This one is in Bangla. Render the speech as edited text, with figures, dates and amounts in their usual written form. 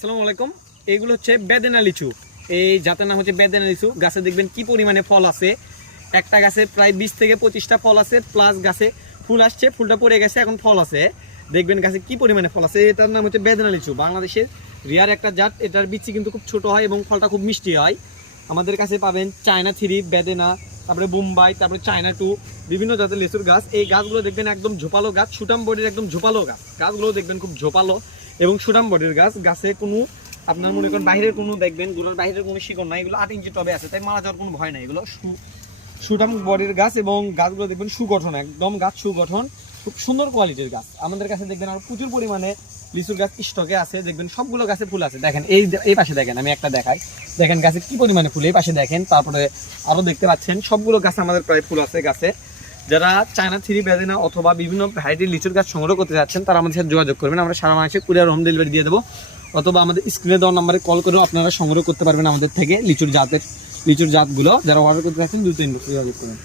আসসালামু আলাইকুম। এইগুলো হচ্ছে বেদেনা লিচু। এই জাতের নাম হচ্ছে বেদেনা লিচু। গাছে দেখবেন কি পরিমাণে ফল আছে। একটা গাছে প্রায় 20 থেকে 25টা ফল আছে, প্লাস গাছে ফুল আসছে, ফুলটা পড়ে গেছে, এখন ফল আছে। দেখবেন গাছে কি পরিমাণে ফল আছে। এটার নাম হচ্ছে বেদেনা লিচু। বাংলাদেশের রিয়ার একটা জাত। এটার বিচি কিন্তু খুব ছোট হয় এবং ফলটা খুব মিষ্টি হয়। আমাদের কাছে পাবেন চায়না 3, বেদেনা, তারপরে বোম্বাই, তারপরে চায়না 2, বিভিন্ন জাতের লিচুর গাছ। এই গাছগুলো দেখবেন একদম ঝোপালো গাছ, সুটাম বডির একদম ঝোপালো গাছ। গাছগুলো দেখবেন খুব ঝোপালো এবং সুটাম বডির গাছ। গাছে কোনো আপনার মনে করেন বাইরের কোনো দেখবেন গুলোর বাইরের কোনো শিকড় নাই, এগুলো 8 ইঞ্চি টবে আছে, তাই মারা যাওয়ার কোনো ভয় নাই। এগুলো সুটাম বডির গাছ এবং গাছগুলো দেখবেন সুগঠন, একদম গাছ সুগঠন, খুব সুন্দর কোয়ালিটির গাছ। আমাদের কাছে দেখবেন আর প্রচুর পরিমাণে লিচুর গাছ স্টকে আছে। দেখবেন সবগুলো গাছে ফুল আছে। দেখেন এই পাশে দেখেন, আমি একটা দেখাই, দেখেন গাছে কি পরিমাণে ফুল। এই পাশে দেখেন, তারপরে আরো দেখতে পাচ্ছেন সবগুলো গাছ আমাদের প্রায় ফুল আছে গাছে। যারা চায়না 3, বেদেনা অথবা বিভিন্ন ভ্যারাইটির লিচুর গাছ সংগ্রহ করতে যাচ্ছেন তারা আমাদের সাথে যোগাযোগ করবেন। আমরা সারা মাসে কুরিয়ার হোম ডেলিভারি দিয়ে দেবো, অথবা আমাদের স্ক্রিনে দেওয়া নাম্বারে কল করেও আপনারা সংগ্রহ করতে পারবেন আমাদের থেকে লিচুর জাতগুলো। যারা অর্ডার করতে চাচ্ছেন দ্রুত ইনবক্সে যোগাযোগ করুন।